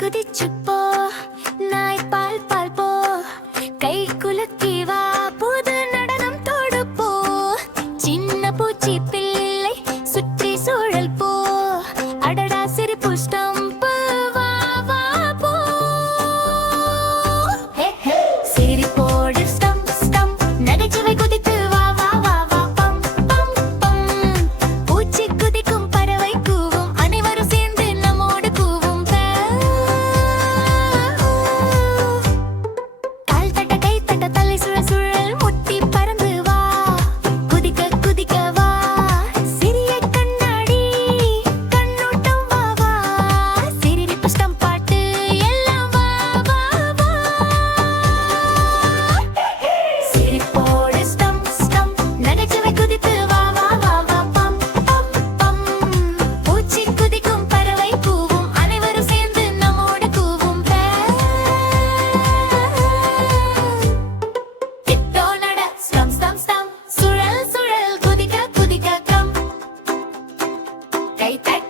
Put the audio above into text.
குதிச்சுப்போ நாய் பால் பால் போ கை குலுக்கி வா புது நடனம் தொடுப்போ சின்ன பூச்சி பிள்ளை சுற்றி சூழல் போ அடடா சிரிப்பு ஸ்டம்ப் வா வா போ சிரிப்போடு ஸ்டம்ப் ஸ்டம்ப் நகைச்சுவை குதித்து வா வா வா வா பம் பம் பம் பூச்சி குதிக்கும் பறவை கூவும் அனைவரும் சேர்ந்து நம்மோடு கூவும் கால் தட்ட கை தட்ட தலை சுழல் சுழல் முட்டி பறந்து வா குதிக்க குதிக்க வா சிறிய கண்ணாடி கண்ணோட்டம் வா வா சிரிப்பு ஸ்டம்ப் பாட்டு எல்லாம் வா வா வா சிரிப்போடு ஸ்டம்ப் ஸ்டம்ப் நகைச்சுவை குதித்து வா வா வா வா பம் பம் பம் பூச்சி குதிக்கும் பறவை கூவும் அனைவரும் சேர்ந்து நம்மோடு கூவும் திட்டோ நட ஸ்டம் ஸ்டம் ஸ்டம் சுழல் சுழல் குதிக்க குதிக்க கம் கை தட்ட